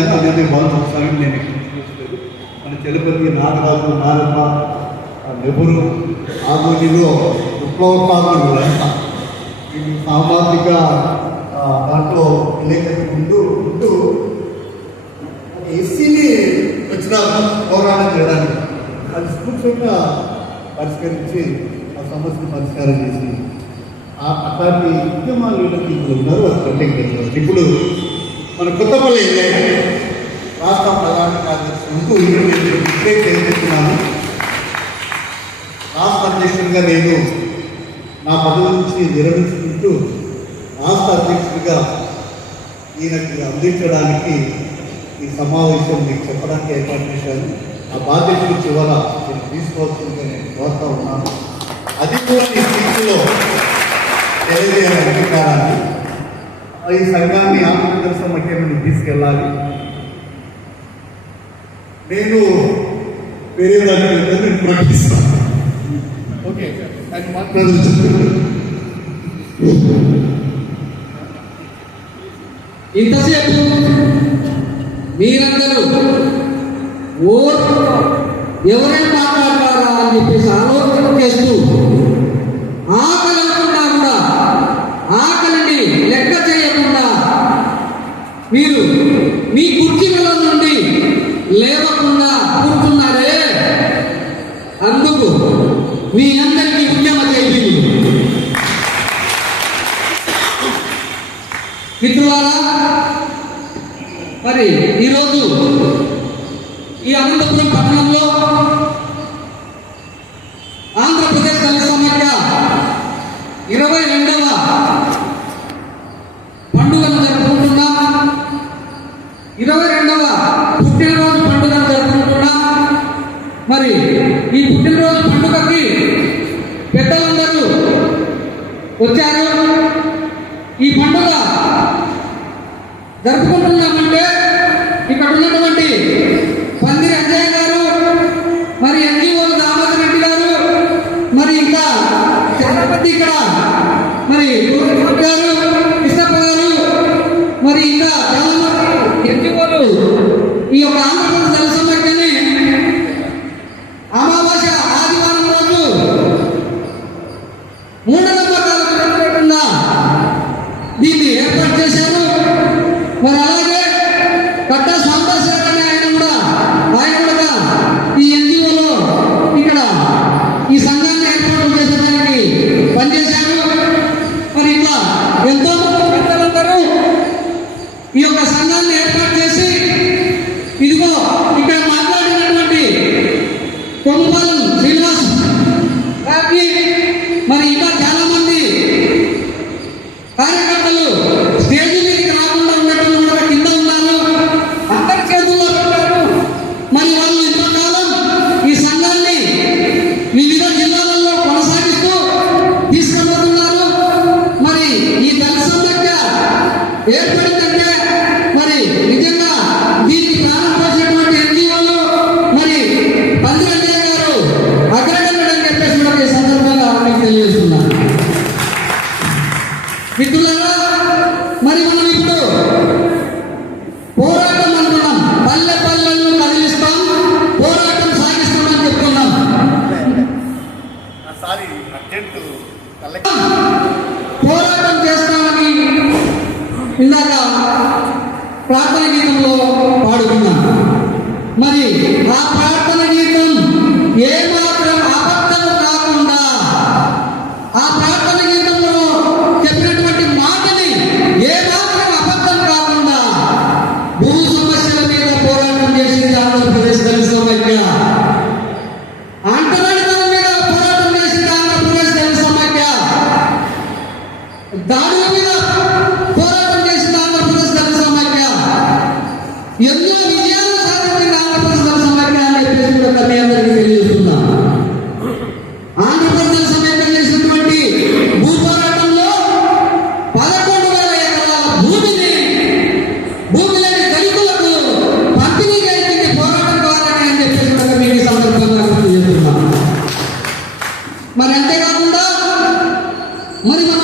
చెప్పాను అదే వాళ్ళు ఒకసారి నేను ఇక్కడ మన తిరుపతి నాగరాజు నారమ్మ ఆ నెబురు ఆధునిలో విప్లవకారులు వీళ్ళంతా వీళ్ళు సామాజిక దాంట్లో లేఖకి ముందు ఉంటూ ఎస్సీని వచ్చిన పోరాటం చేయడానికి అది స్ఫూర్తిగా పరిష్కరించి ఆ సమస్యను పరిష్కారం చేసి అట్లాంటి ఉద్యమాలు ఉన్నారు అది ప్రత్యేక ఇప్పుడు మన కొత్తపల్లి రాష్ట్ర ప్రధాన కార్యదర్శి ఉంటూ ఈరోజు నేను చేస్తున్నాను రాష్ట్ర అధ్యక్షుడిగా నేను నా పదవి నుంచి విరమించుకుంటూ రాష్ట్ర అధ్యక్షుడిగా ఈయనకి అందించడానికి ఈ సమావేశం మీకు చెప్పడానికి ఏర్పాటు చేశాను. ఆ బాధ్యతలు చివర నేను తీసుకోవాల్సిందిగా నేను కోరుతా ఉన్నాను. అది కూడా ఈ స్థితిలో తెలియజేయాలి అధికారాన్ని ఈ సంఘాన్ని ఆంధ్రప్రదేశ్ మధ్యలో తీసుకెళ్ళాలి. నేను వేరే దాన్ని ప్రకటిస్తాను. ఓకే. అది మాట్లాడుతున్నాను ఇంతసేపు మీరందరూ ఎవరైనా మీరు మీ కుర్చీల నుండి లేవకుండా కూర్చున్నారే? అందుకు మీ అందరికీ ఉద్యమ చేయండి మిత్రులారా మరి ఈరోజు ఈ అనంతపురం పట్టణంలో ఈ పుట్టినరోజు పండుగకి పెద్దలందరూ వచ్చారు. ఈ పండుగ జరుపుకుంటున్నామంటే ఇక్కడ ఉన్నటువంటి పందిరి అజయ్ గారు మరి ఎన్జిఓ దామోదర్ రెడ్డి గారు మరి ఇంకా చంద్రపతి ఇక్కడ మరి గారు కృష్ణప్ప గారు మరి ఇంకా చాలా ఎన్జిఓలు ఈ యొక్క మరి అలాగే కట్టా సాంబశేఖర్ అనే ఆయన కూడా ఆయన కూడా ఈ ఎన్జిఓలో ఇక్కడ ఈ సంఘాన్ని ఏర్పాటు చేసేదానికి పనిచేశారు. మరి ఇట్లా ఎంతో మంది పెద్దలందరూ ఈ యొక్క సంఘం বিদেশি Mari kita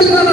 Gracias.